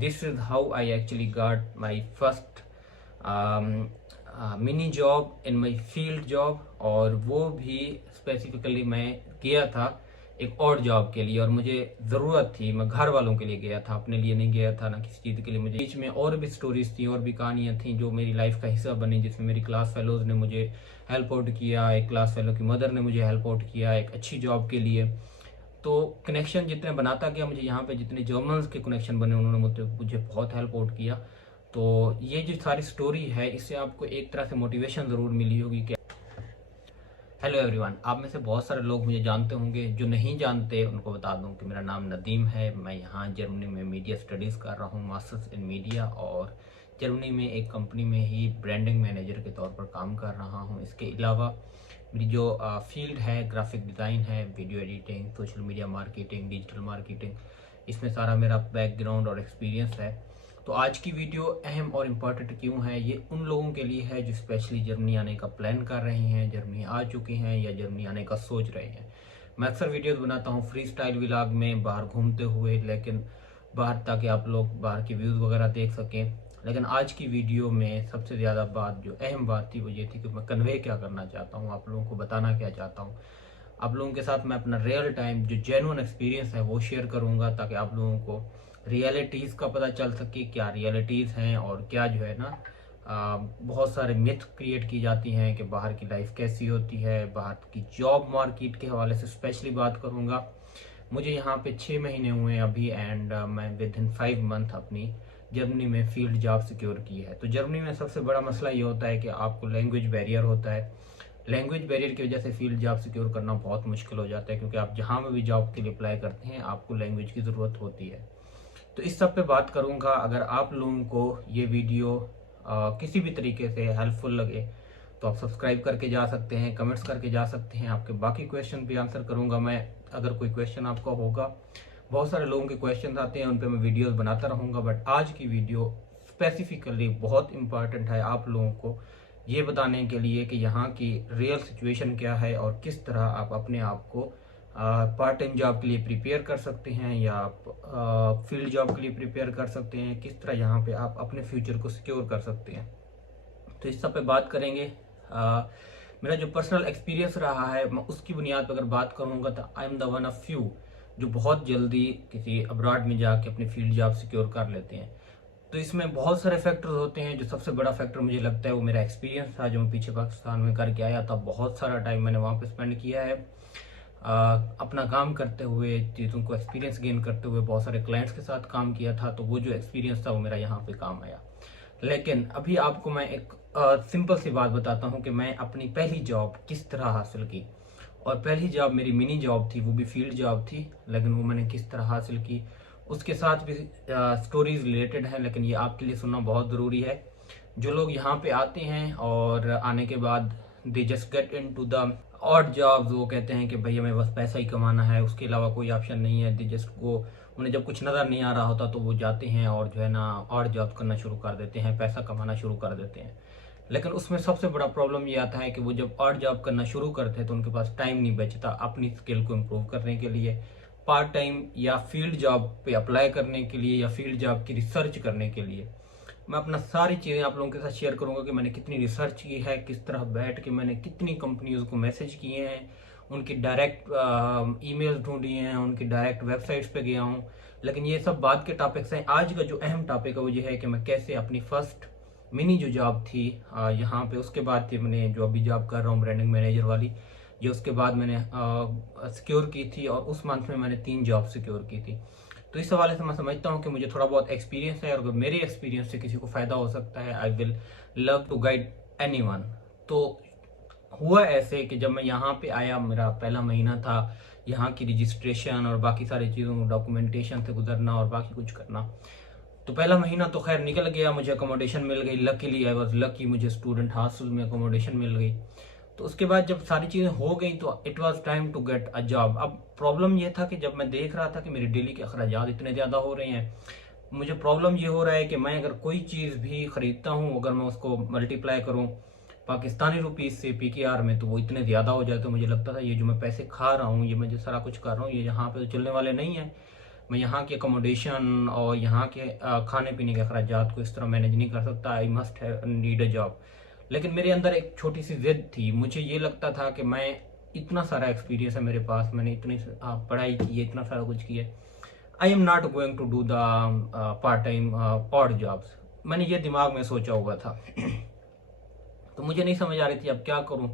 this is how I actually got my first mini job in my field job. और वो भी specifically मैं गया था एक और जॉब के लिए, और मुझे ज़रूरत थी, मैं घर वालों के लिए गया था, अपने लिए नहीं गया था, ना किसी चीज़ के लिए। मुझे बीच में और भी स्टोरीज थी और भी कहानियाँ थी जो मेरी लाइफ का हिस्सा बनी, जिसमें मेरी क्लास फेलोज़ ने मुझे हेल्प आउट किया, एक क्लास फेलो की मदर ने मुझे हेल्प आउट किया एक अच्छी जॉब के लिए। तो कनेक्शन जितने बनाता गया, मुझे यहाँ पे जितने जर्मन्स के कनेक्शन बने उन्होंने मुझे बहुत हेल्प आउट किया। तो ये जो सारी स्टोरी है, इससे आपको एक तरह से मोटिवेशन ज़रूर मिली होगी कि हेलो एवरीवन, आप में से बहुत सारे लोग मुझे जानते होंगे। जो नहीं जानते उनको बता दूं कि मेरा नाम नदीम है। मैं यहाँ जर्मनी में मीडिया स्टडीज़ कर रहा हूँ, मास्टर्स इन मीडिया, और जर्मनी में एक कंपनी में ही ब्रांडिंग मैनेजर के तौर पर काम कर रहा हूँ। इसके अलावा मेरी जो फील्ड है ग्राफिक डिज़ाइन है, video editing, social media marketing, digital marketing, इसमें सारा मेरा बैकग्राउंड और एक्सपीरियंस है। तो आज की वीडियो अहम और इम्पॉर्टेंट क्यों है, ये उन लोगों के लिए है जो स्पेशली जर्मनी आने का प्लान कर रहे हैं, जर्मनी आ चुके हैं या जर्मनी आने का सोच रहे हैं। मैं अक्सर वीडियोस बनाता हूँ फ्री स्टाइल व्लॉग में, बाहर घूमते हुए, लेकिन बाहर, ताकि आप लोग बाहर के व्यूज़ वगैरह देख सकें। लेकिन आज की वीडियो में सबसे ज़्यादा बात, जो अहम बात थी, वो ये थी कि मैं कन्वे क्या करना चाहता हूँ, आप लोगों को बताना क्या चाहता हूँ। आप लोगों के साथ मैं अपना रियल टाइम जो जेन्युइन एक्सपीरियंस है वो शेयर करूँगा, ताकि आप लोगों को रियलिटीज़ का पता चल सके, क्या रियलिटीज़ हैं और क्या जो है ना बहुत सारे मिथ क्रिएट की जाती हैं कि बाहर की लाइफ कैसी होती है। बाहर की जॉब मार्केट के हवाले से स्पेशली बात करूँगा। मुझे यहाँ पे 6 महीने हुए हैं अभी, एंड मैं विद इन 5 मंथ अपनी जर्मनी में फील्ड जॉब सिक्योर की है। तो जर्मनी में सबसे बड़ा मसला ये होता है कि आपको लैंग्वेज बैरियर होता है। लैंग्वेज बैरियर की वजह से फील्ड जॉब सिक्योर करना बहुत मुश्किल हो जाता है, क्योंकि आप जहाँ में भी जॉब के लिए अप्लाई करते हैं आपको लैंग्वेज की ज़रूरत होती है। तो इस सब पे बात करूँगा। अगर आप लोगों को ये वीडियो किसी भी तरीके से हेल्पफुल लगे तो आप सब्सक्राइब करके जा सकते हैं, कमेंट्स करके जा सकते हैं। आपके बाकी क्वेश्चन भी आंसर करूँगा मैं, अगर कोई क्वेश्चन आपका होगा। बहुत सारे लोगों के क्वेश्चन आते हैं, उन पर मैं वीडियोस बनाता रहूँगा, बट आज की वीडियो स्पेसिफिकली बहुत इंपॉर्टेंट है आप लोगों को ये बताने के लिए कि यहाँ की रियल सिचुएशन क्या है और किस तरह आप अपने आप को पार्ट टाइम जॉब के लिए प्रिपेयर कर सकते हैं, या आप फील्ड जॉब के लिए प्रिपेयर कर सकते हैं, किस तरह यहाँ पे आप अपने फ्यूचर को सिक्योर कर सकते हैं। तो इस सब पे बात करेंगे। मेरा जो पर्सनल एक्सपीरियंस रहा है, मैं उसकी बुनियाद पर अगर बात करूँगा तो I am the one of few जो बहुत जल्दी किसी अब्रॉड में जाके अपनी फील्ड जॉब सिक्योर कर लेते हैं। तो इसमें बहुत सारे फैक्टर्स होते हैं। जो सबसे बड़ा फैक्टर मुझे लगता है वो मेरा एक्सपीरियंस था, जो मैं पीछे पाकिस्तान में करके आया था। बहुत सारा टाइम मैंने वहाँ पे स्पेंड किया है अपना काम करते हुए, चीज़ों को एक्सपीरियंस गेन करते हुए, बहुत सारे क्लाइंट्स के साथ काम किया था। तो वो जो एक्सपीरियंस था वो मेरा यहाँ पे काम आया। लेकिन अभी आपको मैं एक सिंपल सी बात बताता हूँ कि मैं अपनी पहली जॉब किस तरह हासिल की। और पहली जॉब मेरी मिनी जॉब थी, वो भी फील्ड जॉब थी, लेकिन वो मैंने किस तरह हासिल की, उसके साथ भी स्टोरीज रिलेटेड हैं, लेकिन ये आपके लिए सुनना बहुत ज़रूरी है। जो लोग यहाँ पे आते हैं और आने के बाद they just get into the odd jobs, वो कहते हैं कि भाई हमें बस पैसा ही कमाना है, उसके अलावा कोई ऑप्शन नहीं है। दे जस्ट वो, उन्हें जब कुछ नज़र नहीं आ रहा होता तो वो जाते हैं और जो है ना ऑड जॉब करना शुरू कर देते हैं, पैसा कमाना शुरू कर देते हैं। लेकिन उसमें सबसे बड़ा प्रॉब्लम ये आता है कि वो जब ऑड जॉब करना शुरू करते हैं तो उनके पास टाइम नहीं बचता अपनी स्किल को इम्प्रूव करने के लिए, पार्ट टाइम या फील्ड जॉब पे अप्लाई करने के लिए, या फील्ड जॉब की रिसर्च करने के लिए। मैं अपना सारी चीज़ें आप लोगों के साथ शेयर करूंगा कि मैंने कितनी रिसर्च की है, किस तरह बैठ के मैंने कितनी कंपनीज को मैसेज किए हैं, उनकी डायरेक्ट ईमेल्स ढूंढी हैं, उनकी डायरेक्ट वेबसाइट्स पे गया हूँ। लेकिन ये सब बात के टॉपिक्स हैं। आज का जो अहम टॉपिक है वो ये है कि मैं कैसे अपनी फर्स्ट मिनी जो जॉब थी यहाँ पे, उसके बाद थी मैंने जो अभी जॉब कर रहा हूँ ब्रांडिंग मैनेजर वाली, जो उसके बाद मैंने सिक्योर की थी, और उस मंथ में मैंने 3 जॉब सिक्योर की थी। तो इस हवाले से मैं समझता हूँ कि मुझे थोड़ा बहुत एक्सपीरियंस है, और अगर मेरे एक्सपीरियंस से किसी को फ़ायदा हो सकता है, I will love to guide anyone. तो हुआ ऐसे कि जब मैं यहाँ पे आया, मेरा पहला महीना था, यहाँ की रजिस्ट्रेशन और बाकी सारी चीज़ों, डॉक्यूमेंटेशन से गुजरना और बाकी कुछ करना। तो पहला महीना तो खैर निकल गया, मुझे अकोमोडेशन मिल गई, लकीली आई वाज लकी, मुझे स्टूडेंट हॉस्टल में अकोमोडेशन मिल गई। तो उसके बाद जब सारी चीज़ें हो गई तो it was time to get a job. अब प्रॉब्लम ये था कि जब मैं देख रहा था कि मेरे डेली के अखराजात इतने ज़्यादा हो रहे हैं, मुझे प्रॉब्लम ये हो रहा है कि मैं अगर कोई चीज़ भी ख़रीदता हूँ, अगर मैं उसको मल्टीप्लाई करूँ पाकिस्तानी रुपीज़ से PKR में, तो वो इतने ज़्यादा हो जाए। तो मुझे लगता था ये जो मैं पैसे खा रहा हूँ, ये मैं जो सारा कुछ कर रहा हूँ, ये यहाँ पे तो चलने वाले नहीं है। मैं यहाँ के अकोमोडेशन और यहाँ के खाने पीने के अखराजात को इस तरह मैनेज नहीं कर सकता। आई must have need a job. लेकिन मेरे अंदर एक छोटी सी जिद थी। मुझे ये लगता था कि मैं इतना सारा एक्सपीरियंस है मेरे पास, मैंने इतनी पढ़ाई की है, इतना सारा कुछ किया है, I am not going to do the part time odd jobs. मैंने ये दिमाग में सोचा हुआ था। तो मुझे नहीं समझ आ रही थी अब क्या करूं।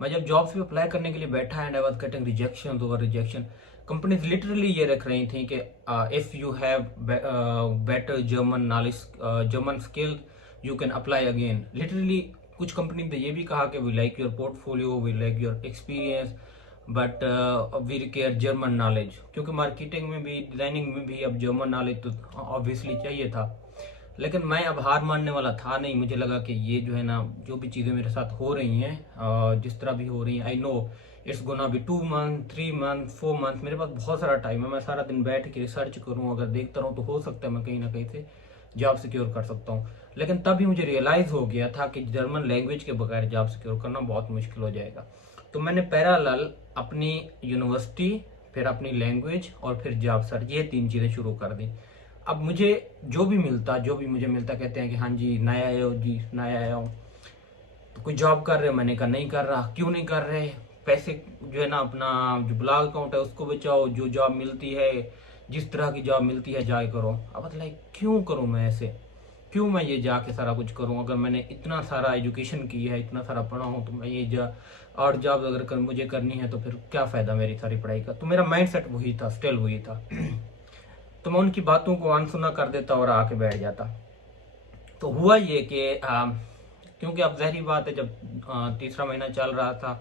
मैं जब जॉब्स पे अप्लाई करने के लिए बैठा and I was getting rejection over rejection. Companies literally ये रख रही थी कि if you have better German knowledge, German skill, you can apply again. Literally कुछ कंपनी ने ये भी कहा कि we like your portfolio, we like your experience, but we require German knowledge. क्योंकि मार्केटिंग में भी, डिजाइनिंग में भी अब जर्मन नॉलेज तो ऑब्वियसली चाहिए था। लेकिन मैं अब हार मानने वाला था नहीं। मुझे लगा कि ये जो है ना, जो भी चीज़ें मेरे साथ हो रही हैं, जिस तरह भी हो रही हैं, I know it's gonna be 2 month, 3 month, 4 month. मेरे पास बहुत सारा टाइम है। मैं सारा दिन बैठ के रिसर्च करूँ, अगर देखता रहूँ तो हो सकता है मैं कहीं ना कहीं से जॉब सिक्योर कर सकता हूँ। लेकिन तभी मुझे रियलाइज हो गया था कि जर्मन लैंग्वेज के बगैर जॉब सिक्योर करना बहुत मुश्किल हो जाएगा। तो मैंने पैरेलल अपनी यूनिवर्सिटी, फिर अपनी लैंग्वेज और फिर जॉब सर्च, ये 3 चीज़ें शुरू कर दी। अब मुझे जो भी मुझे मिलता, कहते हैं कि हाँ जी नया आए हो जी, नया आया हूँ, तो कोई जॉब कर रहे हो? मैंने कहा नहीं कर रहा। क्यों नहीं कर रहे? पैसे जो है ना, अपना जो ब्लॉग अकाउंट है उसको बचाओ, जो जॉब मिलती है, जिस तरह की जॉब मिलती है जाए करो। अब लाइक क्यों करूँ मैं ऐसे, क्यों मैं ये जाके सारा कुछ करूँ? अगर मैंने इतना सारा एजुकेशन की है, इतना सारा पढ़ा हूँ, तो मैं ये और जॉब अगर मुझे करनी है तो फिर क्या फ़ायदा मेरी सारी पढ़ाई का? तो मेरा माइंड सेट वही था, स्टिल वही था। तो मैं उनकी बातों को अनसुना कर देता और आके बैठ जाता। तो हुआ ये कि क्योंकि अब ज़ाहिर बात है, जब तीसरा महीना चल रहा था,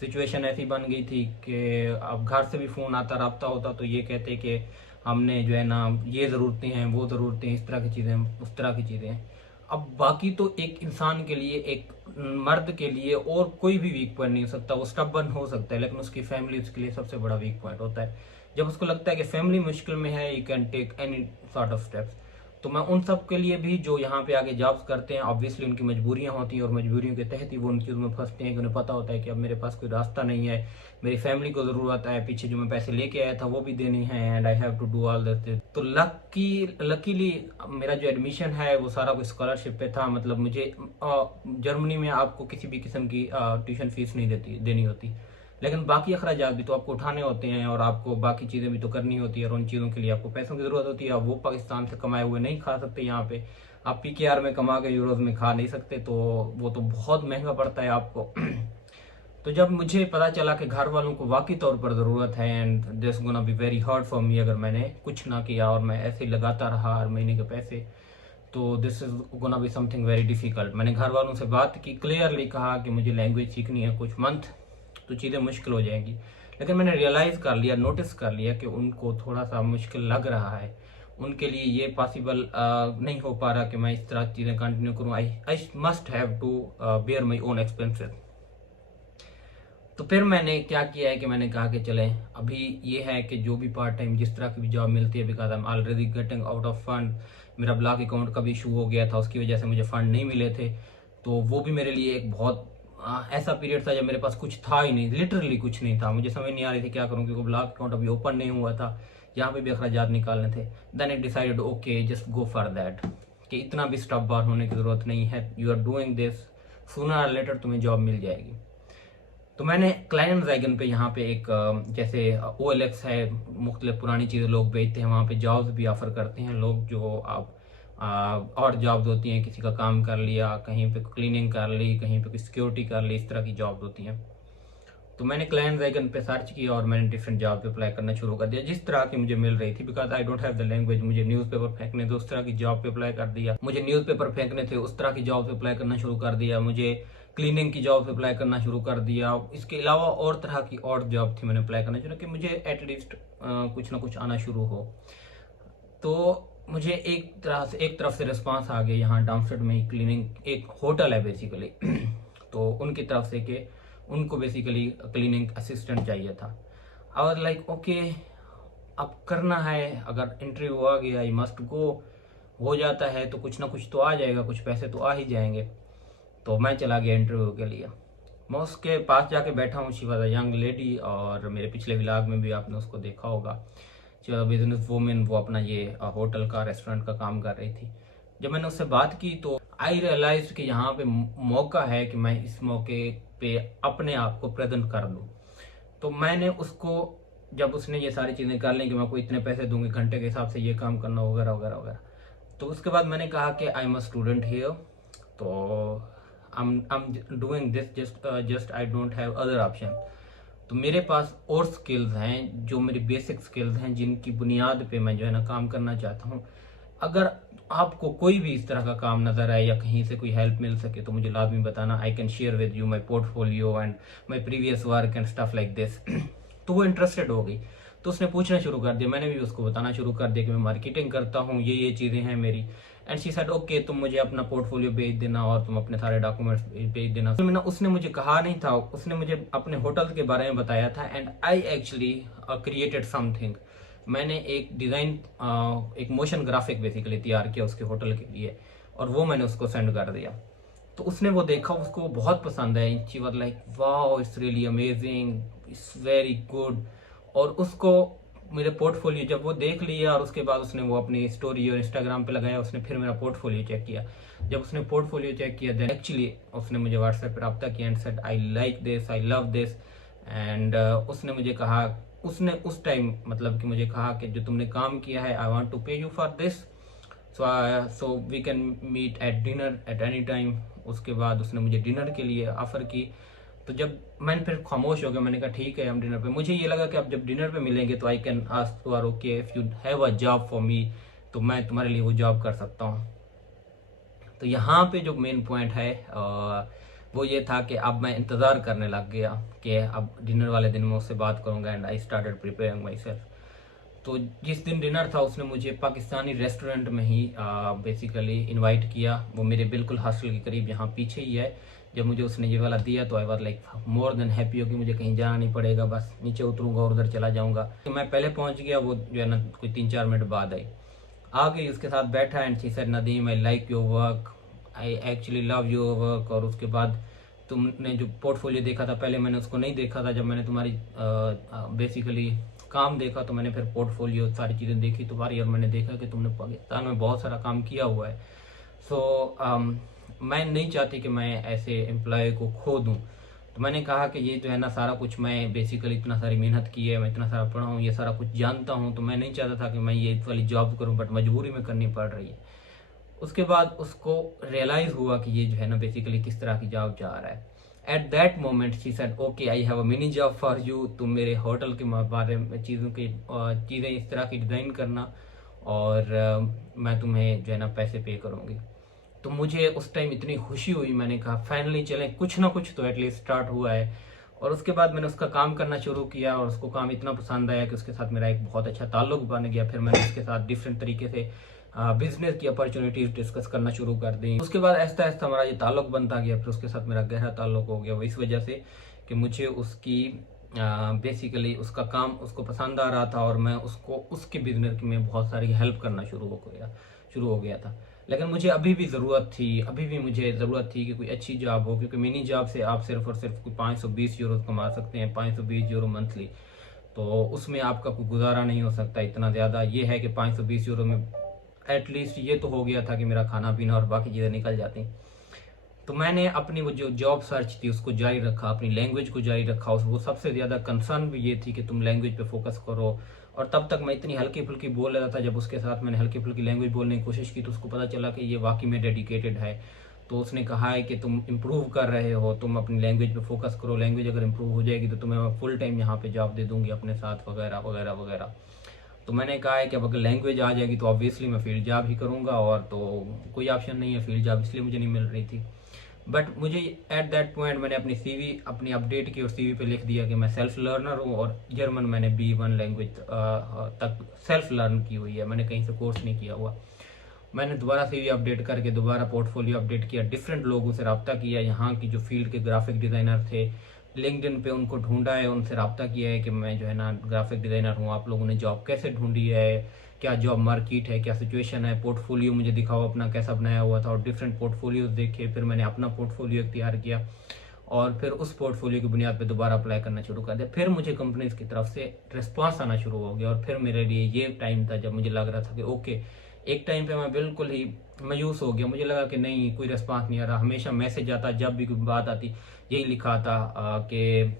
सिचुएशन ऐसी बन गई थी कि अब घर से भी फ़ोन आता, रब्ता होता, तो ये कहते कि हमने जो है ना ये ज़रूरतें हैं, वो ज़रूरतें, इस तरह की चीज़ें, उस तरह की चीज़ें। अब बाकी तो एक इंसान के लिए, एक मर्द के लिए और कोई भी वीक पॉइंट नहीं हो सकता। वो स्टबर्न हो सकता है, लेकिन उसकी फैमिली उसके लिए सबसे बड़ा वीक पॉइंट होता है। जब उसको लगता है कि फैमिली मुश्किल में है, you can take any sort of steps. तो मैं उन सब के लिए भी, जो यहाँ पे आगे जॉब्स करते हैं, ऑब्वियसली उनकी मजबूरियाँ होती हैं और मजबूरियों के तहत ही वो उन चीज़ों में फंसते हैं कि उन्हें पता होता है कि अब मेरे पास कोई रास्ता नहीं है, मेरी फैमिली को ज़रूरत है, पीछे जो मैं पैसे लेके आया था वो भी देने हैं, and I have to do all this. तो लकीली मेरा जो एडमिशन है वो सारा कुछ स्कॉलरशिप पे था। मतलब मुझे जर्मनी में आपको किसी भी किस्म की ट्यूशन फीस नहीं देनी होती, लेकिन बाकी अखराजात भी तो आपको उठाने होते हैं और आपको बाकी चीज़ें भी तो करनी होती है, और उन चीज़ों के लिए आपको पैसों की ज़रूरत होती है। अब वो पाकिस्तान से कमाए हुए नहीं खा सकते यहाँ पे। आप PKR में कमा के यूरोज में खा नहीं सकते, तो वो तो बहुत महंगा पड़ता है आपको। तो जब मुझे पता चला कि घर वालों को वाकई तौर पर ज़रूरत है, and this gonna be very hard for me, अगर मैंने कुछ ना किया और मैं ऐसे ही लगाता रहा हर महीने के पैसे, तो this is gonna be something very difficult. मैंने घर वालों से बात की, क्लियरली कहा कि मुझे लैंग्वेज सीखनी है कुछ मंथ, तो चीज़ें मुश्किल हो जाएंगी। लेकिन मैंने रियलाइज़ कर लिया, नोटिस कर लिया कि उनको थोड़ा सा मुश्किल लग रहा है। उनके लिए ये पॉसिबल नहीं हो पा रहा कि मैं इस तरह चीज़ें कंटिन्यू करूँ। I must have to bear my own expenses. तो फिर मैंने क्या किया है कि मैंने कहा कि चलें, अभी ये है कि जो भी पार्ट टाइम जिस तरह की भी जॉब मिलती है, because I am already getting out of fund. मेरा ब्लॉक अकाउंट का भी इशू हो गया था, उसकी वजह से मुझे फंड नहीं मिले थे। तो वो भी मेरे लिए एक बहुत ऐसा पीरियड था जब मेरे पास कुछ था ही नहीं, लिटरली कुछ नहीं था। मुझे समझ नहीं आ रही थी क्या करूँ, क्योंकि ब्लॉक अकाउंट अभी ओपन नहीं हुआ था, यहाँ पे भी अखराजात निकालने थे। Then I decided okay just go for that, कि इतना भी स्टफ बार होने की ज़रूरत नहीं है, you are doing this, sooner और लेटर तुम्हें जॉब मिल जाएगी। तो मैंने क्लाइनेंजाइगन पे यहाँ पे एक जैसे OLX है, मुख्तलिफ पुरानी चीज़ें लोग बेचते हैं, वहाँ पे जॉब्स भी ऑफर करते हैं लोग, जो आप और जॉब्स होती हैं, किसी का काम कर लिया, कहीं पे क्लीनिंग कर ली, कहीं पे सिक्योरिटी कर ली, इस तरह की जॉब्स होती हैं। तो मैंने क्लाइनेंजाइगन पे सर्च किया और मैंने डिफरेंट जॉब पे अप्लाई करना शुरू कर दिया जिस तरह की मुझे मिल रही थी, because I don't have the language. मुझे न्यूज़पेपर फेंकने थे, उस तरह की जॉब पे अप्लाई कर दिया। मुझे न्यूज़पेपर फेंकने थे, उस तरह की जॉब पे अप्लाई करना शुरू कर दिया। मुझे क्लीनिंग की जॉब पे अप्लाई करना शुरू कर दिया। इसके अलावा और तरह की और जॉब थी, मैंने अप्लाई करना शुरू कि मुझे एटलीस्ट कुछ ना कुछ आना शुरू हो। तो मुझे एक तरफ से रिस्पांस आ गया। यहाँ डाउनस्टेट में ही क्लीनिंग एक होटल है बेसिकली, तो उनकी तरफ से कि उनको बेसिकली क्लीनिंग असिस्टेंट चाहिए था। और लाइक ओके, अब करना है, अगर इंटरव्यू आ गया, आई मस्ट गो, हो जाता है तो कुछ ना कुछ तो आ जाएगा, कुछ पैसे तो आ ही जाएंगे। तो मैं चला गया इंटरव्यू के लिए। मैं उसके पास जाके बैठा हूँ, she was a young lady, और मेरे पिछले व्लॉग में भी आपने उसको देखा होगा। बिजनेस वूमेन, वो अपना ये होटल का रेस्टोरेंट का काम कर रही थी। जब मैंने उससे बात की तो आई रियलाइज कि यहाँ पे मौका है कि मैं इस मौके पे अपने आप को प्रेजेंट कर दूं। तो मैंने उसको, जब उसने ये सारी चीज़ें कर ली कि मैं आपको इतने पैसे दूंगी, घंटे के हिसाब से ये काम करना वगैरह वगैरह वगैरह, तो उसके बाद मैंने कहा कि I am a student here, तो I am doing this just I don't have other option. तो मेरे पास और स्किल्स हैं जो मेरी बेसिक स्किल्स हैं, जिनकी बुनियाद पे मैं जो है ना काम करना चाहता हूँ। अगर आपको कोई भी इस तरह का काम नजर आए या कहीं से कोई हेल्प मिल सके तो मुझे लाजमी बताना। I can share with you my portfolio and my previous work and stuff like this. तो वो इंटरेस्टेड हो गई, तो उसने पूछना शुरू कर दिया। मैंने भी उसको बताना शुरू कर दिया कि मैं मार्केटिंग करता हूँ, ये चीज़ें हैं मेरी। एंड शी सेड ओके, तुम मुझे अपना पोर्टफोलियो भेज देना और तुम अपने सारे डॉक्यूमेंट्स भेज देना। तो उसने मुझे कहा नहीं था, उसने मुझे अपने होटल के बारे में बताया था। And I actually created something. मैंने एक डिज़ाइन, एक मोशन ग्राफिक बेसिकली तैयार किया उसके होटल के लिए, और वो मैंने उसको सेंड कर दिया। तो उसने वो देखा, उसको बहुत पसंद है। She was like wow, it's really amazing, it's very good. और उसको मेरे पोर्टफोलियो जब वो देख लिया, और उसके बाद उसने वो अपनी स्टोरी और इंस्टाग्राम पे लगाया, उसने फिर मेरा पोर्टफोलियो चेक किया। जब उसने पोर्टफोलियो चेक किया देन एक्चुअली उसने मुझे व्हाट्सएप पर रब्ता किया and said I like this, I love this. And उसने मुझे कहा, उसने उस टाइम मतलब कि मुझे कहा कि जो तुमने काम किया है, I want to pay you for this, so we can meet at dinner at any time. उसके बाद उसने मुझे डिनर के लिए ऑफर की। तो जब मैंने फिर खामोश हो गया, मैंने कहा ठीक है हम डिनर पे, मुझे ये लगा कि अब जब डिनर पे मिलेंगे तो I can ask you are okay if you have a job for me, तो मैं तुम्हारे लिए वो जॉब कर सकता हूँ। तो यहाँ पे जो मेन पॉइंट है वो ये था कि अब मैं इंतज़ार करने लग गया कि अब डिनर वाले दिन मैं उससे बात करूँगा। And I started preparing my self. तो जिस दिन डिनर था उसने मुझे पाकिस्तानी रेस्टोरेंट में ही बेसिकली इनवाइट किया। वो मेरे बिल्कुल हॉस्टल के करीब यहाँ पीछे ही है। जब मुझे उसने ये वाला दिया तो I was like more than happy हो कि मुझे कहीं जाना नहीं पड़ेगा, बस नीचे उतरूंगा और उधर चला जाऊंगा। तो मैं पहले पहुंच गया, वो जो है ना कोई 3-4 मिनट बाद आई, आ गई, उसके साथ बैठा। And she said Nadeem I like your work, I actually love your work. और उसके बाद तुमने जो पोर्टफोलियो देखा था, पहले मैंने उसको नहीं देखा था, जब मैंने तुम्हारी बेसिकली काम देखा तो मैंने फिर पोर्टफोलियो सारी चीज़ें देखी तुम्हारी, और मैंने देखा कि तुमने पाकिस्तान में बहुत सारा काम किया हुआ है। सो मैं नहीं चाहती कि मैं ऐसे एम्प्लॉय को खो दूँ। तो मैंने कहा कि ये जो है ना सारा कुछ मैं बेसिकली इतना सारी मेहनत की है, मैं इतना सारा पढ़ा हूँ, ये सारा कुछ जानता हूँ, तो मैं नहीं चाहता था कि मैं ये वाली जॉब करूँ, बट मजबूरी में करनी पड़ रही है। उसके बाद उसको रियलाइज़ हुआ कि ये जो है ना बेसिकली किस तरह की जॉब जा रहा है। At that moment she said okay I have a mini job for you. तुम मेरे होटल के बारे में चीज़ें इस तरह की डिज़ाइन करना, और मैं तुम्हें जो है ना पैसे पे करूँगी। तो मुझे उस टाइम इतनी खुशी हुई, मैंने कहा फाइनली चलें, कुछ ना कुछ तो एटलीस्ट स्टार्ट हुआ है। और उसके बाद मैंने उसका काम करना शुरू किया, और उसको काम इतना पसंद आया कि उसके साथ मेरा एक बहुत अच्छा ताल्लुक बन गया। फिर मैंने उसके साथ डिफरेंट तरीके से बिजनेस की अपॉर्चुनिटीज डिस्कस करना शुरू कर दी। उसके बाद आहिस्ता आहिस्ता हमारा ये ताल्लुक बनता गया, फिर उसके साथ मेरा गहरा ताल्लुक हो गया। वो इस वजह से कि मुझे उसकी बेसिकली उसका काम उसको पसंद आ रहा था, और मैं उसको उसके बिजनेस में बहुत सारी हेल्प करना शुरू हो गया था। लेकिन मुझे अभी भी मुझे ज़रूरत थी कि कोई अच्छी जॉब हो, क्योंकि मिनी जॉब से आप सिर्फ और सिर्फ कोई 520 यूरो कमा सकते हैं, 520 यूरो मंथली। तो उसमें आपका कोई गुजारा नहीं हो सकता इतना ज़्यादा। ये है कि 520 यूरो में एटलीस्ट ये तो हो गया था कि मेरा खाना पीना और बाकी चीज़ें निकल जाती। तो मैंने अपनी वो जो जॉब सर्च थी उसको जारी रखा, अपनी लैंग्वेज को जारी रखा। वो सबसे ज़्यादा कंसर्न भी ये थी कि तुम लैंग्वेज पे फोकस करो। और तब तक मैं इतनी हल्की फुल्की बोल रहा था, जब उसके साथ मैंने हल्की फुल्की लैंग्वेज बोलने की कोशिश की तो उसको पता चला कि ये वाकई में डेडिकेटेड है। तो उसने कहा है कि तुम इम्प्रूव कर रहे हो, तुम अपनी लैंग्वेज पे फोकस करो, लैंग्वेज अगर इम्प्रूव हो जाएगी तो तुम्हें मैं फुल टाइम यहाँ पे जॉब दे दूंगी अपने साथ, वगैरह वगैरह वगैरह। तो मैंने कहा है कि अब अगर लैंग्वेज आ जाएगी तो ऑब्वियसली मैं फील्ड जॉब ही करूँगा, और तो कोई ऑप्शन नहीं है फील्ड जॉब, इसलिए मुझे नहीं मिल रही थी। बट मुझे एट दैट पॉइंट मैंने अपनी सीवी अपनी अपडेट की और सीवी पे लिख दिया कि मैं सेल्फ लर्नर हूँ, और जर्मन मैंने B1 लैंग्वेज तक सेल्फ लर्न की हुई है, मैंने कहीं से कोर्स नहीं किया हुआ। मैंने दोबारा सीवी अपडेट करके दोबारा पोर्टफोलियो अपडेट किया, डिफरेंट लोगों से रब्ता किया, यहाँ की जो फील्ड के ग्राफिक डिज़ाइनर थे लिंक्डइन पे उनको ढूंढा है, उनसे रब्ता किया है कि मैं जो है ना ग्राफिक डिज़ाइनर हूँ, आप लोगों ने जॉब कैसे ढूंढी है, क्या जॉब मार्केट है, क्या सिचुएशन है। पोर्टफोलियो मुझे दिखाओ अपना कैसा बनाया हुआ था, और डिफरेंट पोर्टफोलियोज देखे, फिर मैंने अपना पोर्टफोलियो तैयार किया। और फिर उस पोर्टफोलियो की बुनियाद पे दोबारा अप्लाई करना शुरू कर दिया। फिर मुझे कंपनीज की तरफ से रिस्पांस आना शुरू हो गया और फिर मेरे लिए ये टाइम था जब मुझे लग रहा था कि ओके, एक टाइम पे मैं बिल्कुल ही मायूस हो गया। मुझे लगा कि नहीं, कोई रिस्पांस नहीं आ रहा। हमेशा मैसेज आता, जब भी कोई बात आती यही लिखा था कि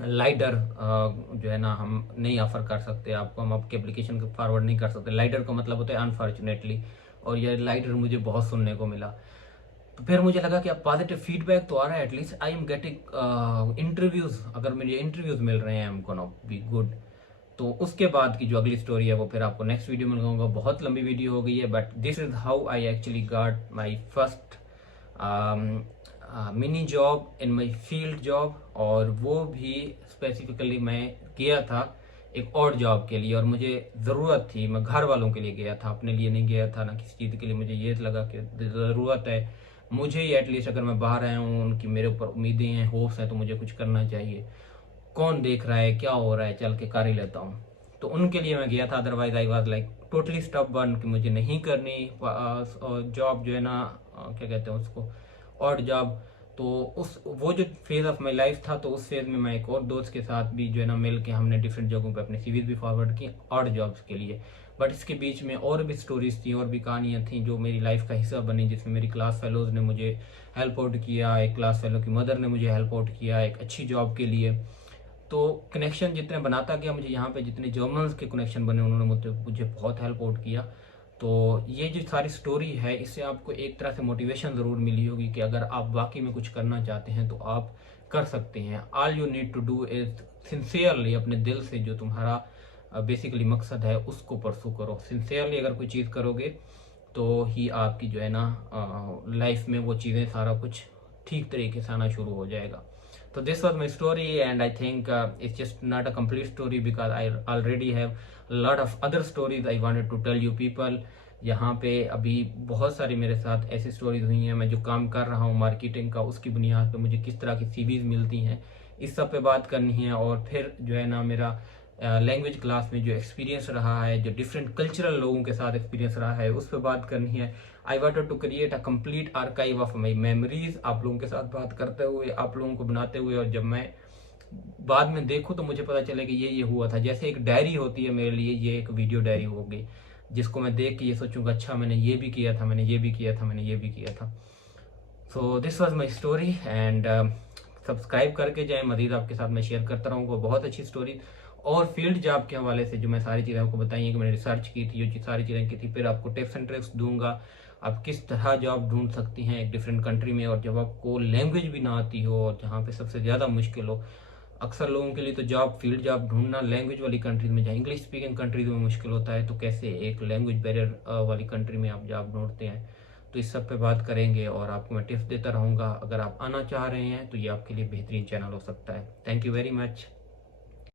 लाइडर जो है ना, हम नहीं ऑफर कर सकते आपको, हम आपके एप्लीकेशन को फॉरवर्ड नहीं कर सकते। लाइडर का मतलब होता है अनफॉर्चुनेटली, और ये लाइडर मुझे बहुत सुनने को मिला। तो फिर मुझे लगा कि अब पॉजिटिव फीडबैक तो आ रहा है, at least I am getting interviews. अगर मुझे इंटरव्यूज मिल रहे हैं, I am gonna be good. तो उसके बाद की जो अगली स्टोरी है वो फिर आपको नेक्स्ट वीडियो में लगाऊंगा। बहुत लंबी वीडियो हो गई है, but this is how I actually got my first mini job in my field job. और वो भी स्पेसिफिकली मैं किया था एक और जॉब के लिए, और मुझे ज़रूरत थी। मैं घर वालों के लिए गया था, अपने लिए नहीं गया था, ना किसी चीज़ के लिए। मुझे ये लगा कि ज़रूरत है मुझे ही, एटलीस्ट अगर मैं बाहर आया हूँ, उनकी मेरे ऊपर उम्मीदें हैं, होप्स हैं, तो मुझे कुछ करना चाहिए। कौन देख रहा है, क्या हो रहा है, चल के कर ही लेता हूँ। तो उनके लिए मैं गया था। Otherwise I was like totally stubborn कि मुझे नहीं करनी जॉब जो है ना, क्या कहते हैं उसको, और जॉब। तो उस वो जो फेज ऑफ माई लाइफ था, तो उस फेज में मैं एक और दोस्त के साथ भी जो है ना मिल के हमने डिफरेंट जगहों पे अपने सीवीज भी फॉरवर्ड की और जॉब्स के लिए। बट इसके बीच में और भी स्टोरीज थी और भी कहानियाँ थी जो मेरी लाइफ का हिस्सा बनी, जिसमें मेरी क्लास फेलोज ने मुझे हेल्प आउट किया, एक क्लास फेलो की मदर ने मुझे हेल्प आउट किया एक अच्छी जॉब के लिए। तो कनेक्शन जितने बनाता गया, मुझे यहाँ पे जितने जर्नल्स के कनेक्शन बने, उन्होंने मुझे बहुत हेल्प आउट किया। तो ये जो सारी स्टोरी है, इससे आपको एक तरह से मोटिवेशन ज़रूर मिली होगी कि अगर आप वाकई में कुछ करना चाहते हैं तो आप कर सकते हैं। All you need to do is sincerely, अपने दिल से जो तुम्हारा बेसिकली मकसद है उसको परसू करो। सिंसियरली अगर कोई चीज़ करोगे तो ही आपकी जो है ना लाइफ में वो चीज़ें, सारा कुछ ठीक तरीके से आना शुरू हो जाएगा। So this was my story, and I think it's just not a complete story because I already have a lot of other stories I wanted to tell you people. यहाँ पे अभी बहुत सारी मेरे साथ ऐसी स्टोरीज हुई हैं। मैं जो काम कर रहा हूँ मार्केटिंग का, उसकी बुनियाद पे मुझे किस तरह की सीवीज मिलती हैं, इस सब पे बात करनी है। और फिर जो है ना मेरा लैंग्वेज क्लास में जो एक्सपीरियंस रहा है, जो डिफरेंट कल्चरल लोगों के साथ एक्सपीरियंस रहा है, उस पर बात करनी है। I wanted to create a complete archive of my memories, आप लोगों के साथ बात करते हुए, आप लोगों को बनाते हुए, और जब मैं बाद में देखूं तो मुझे पता चले कि ये हुआ था। जैसे एक डायरी होती है मेरे लिए, ये एक वीडियो डायरी हो गई, जिसको मैं देख के ये सोचूंगा, अच्छा मैंने ये भी किया था, मैंने ये भी किया था, मैंने ये भी किया था। So this was my story, and subscribe करके जाए, मजीद आपके साथ मैं शेयर करता रहूँगा बहुत अच्छी स्टोरी। और फील्ड जॉब के हवाले से जो मैं सारी चीज़ें आपको बताई हैं कि मैंने रिसर्च की थी, जो सारी चीज़ें की थी, फिर आपको टिप्स एंड ट्रिक्स दूंगा आप किस तरह जॉब ढूंढ सकती हैं एक डिफरेंट कंट्री में, और जब आपको लैंग्वेज भी ना आती हो और जहाँ पे सबसे ज़्यादा मुश्किल हो। अक्सर लोगों के लिए तो जॉब, फील्ड जॉब ढूंढना लैंग्वेज वाली कंट्रीज में, जहाँ इंग्लिश स्पीकिंग कंट्रीज में मुश्किल होता है, तो कैसे एक लैंग्वेज बैरियर वाली कंट्री में आप जॉब ढूंढते हैं। तो इस सब पे बात करेंगे और आपको मैं टिप्स देता रहूँगा। अगर आप आना चाह रहे हैं तो ये आपके लिए बेहतरीन चैनल हो सकता है। Thank you very much.